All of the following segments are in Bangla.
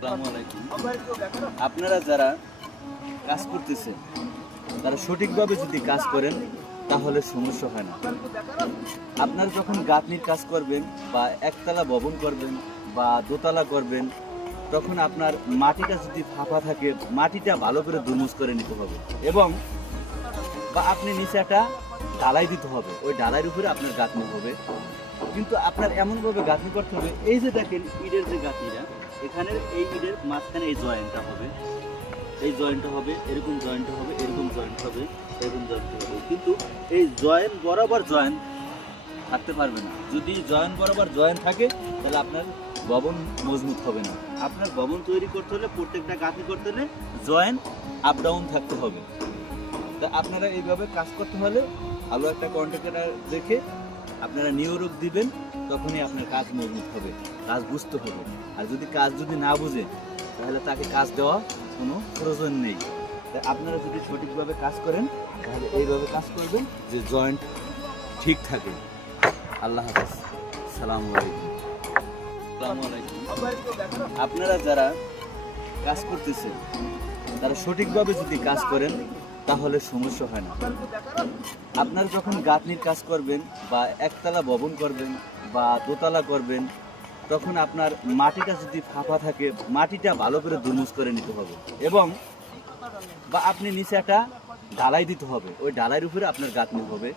আসসালামু আলাইকুম। আপনারা যারা কাজ করতেছেন তারা সঠিকভাবে যদি কাজ করেন তাহলে সমস্যা হয় না। আপনারা যখন গাঁথনির কাজ করবেন বা একতলা ভবন করবেন বা দোতলা করবেন, তখন আপনার মাটিটা যদি ফাঁপা থাকে মাটিটা ভালো করে দুমুজ করে নিতে হবে এবং বা আপনি নিচে একটা ঢালাই দিতে হবে, ওই ঢালাইয়ের উপরে আপনার গাঁথনি হবে। কিন্তু আপনার এমনভাবে গাঁথনি করতে হবে, এই যে দেখেন ইটের যে গাঁথনিটা, এখানের এই ইটের মাঝখানে এই জয়েন্টটা হবে, এই জয়েন্টটা হবে, এরকম জয়েন্টটা হবে, এরকম জয়েন্ট হবে, এরকম জয়েন্ট হবে। কিন্তু এই জয়েন্ট বরাবর জয়েন্ট থাকতে পারবে না। যদি জয়েন্ট বরাবর জয়েন্ট থাকে তাহলে আপনার ভবন মজবুত হবে না। আপনার ভবন তৈরি করতে হলে, প্রত্যেকটা গাঁথনি করতে হলে জয়েন্ট আপ ডাউন থাকতে হবে। তা আপনারা এইভাবে কাজ করতে হলে ভালো একটা কন্ট্রাক্টর দেখে আপনারা নিয়োগ দিবেন, তখনই আপনার কাজ মজবুত হবে, কাজ বুঝতে হবে। আর যদি কাজ না বুঝে তাহলে তাকে কাজ দেওয়া কোনো প্রয়োজন নেই। তাই আপনারা যদি সঠিকভাবে কাজ করেন তাহলে এইভাবে কাজ করবেন যে জয়েন্ট ঠিক থাকে। আল্লাহ হাফেজ। সালামু আলাইকুম। আসসালামু আলাইকুম। আপনারা যারা কাজ করতেছেন তারা সঠিকভাবে যদি কাজ করেন তাহলে সমস্যা হয় না। আপনারা যখন গাঁথনির কাজ করবেন বা একতলা ভবন করবেন বা দোতলা করবেন, তখন আপনার মাটিটা যদি ফাঁপা থাকে মাটিটা ভালো করে দুমুজ করে নিতে হবে এবং বা আপনি নিচে একটা ঢালাই দিতে হবে, ওই ঢালাইয়ের উপরে আপনার গাঁথনি হবে।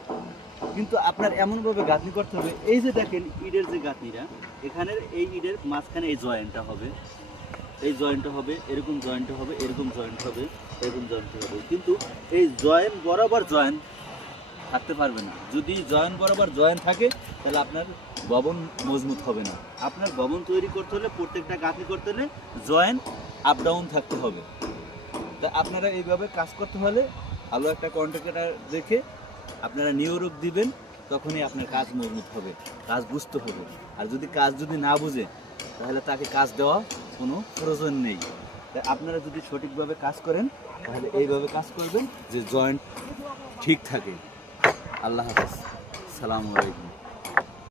কিন্তু আপনার এমনভাবে গাঁথনি করতে হবে, এই যে দেখেন ইটের যে গাঁথনিটা, এখানের এই ইটের মাঝখানে এই জয়েন্টটা হবে, এই জয়েন্টটা হবে, এরকম জয়েন্টটা হবে, এরকম জয়েন্ট হবে, এরকম জয়েন্ট হবে। কিন্তু এই জয়েন্ট বরাবর জয়েন্ট থাকতে পারবে না। যদি জয়েন্ট বরাবর জয়েন্ট থাকে তাহলে আপনার ভবন মজবুত হবে না। আপনার ভবন তৈরি করতে হলে, প্রত্যেকটা গাঁথনি করতে হলে জয়েন্ট আপ ডাউন থাকতে হবে। তা আপনারা এইভাবে কাজ করতে হলে ভালো একটা কন্ট্রাক্টর দেখে আপনারা নিয়োগ দিবেন, তখনই আপনার কাজ মজবুত হবে, কাজ বুঝতে হবে। আর যদি কাজ না বুঝে তাহলে তাকে কাজ দেওয়া কোনো প্রয়োজন নেই। তাই আপনারা যদি সঠিকভাবে কাজ করেন তাহলে এইভাবে কাজ করবেন যে জয়েন্ট ঠিক থাকে। আল্লাহ হাফেজ। সালামু আলাইকুম।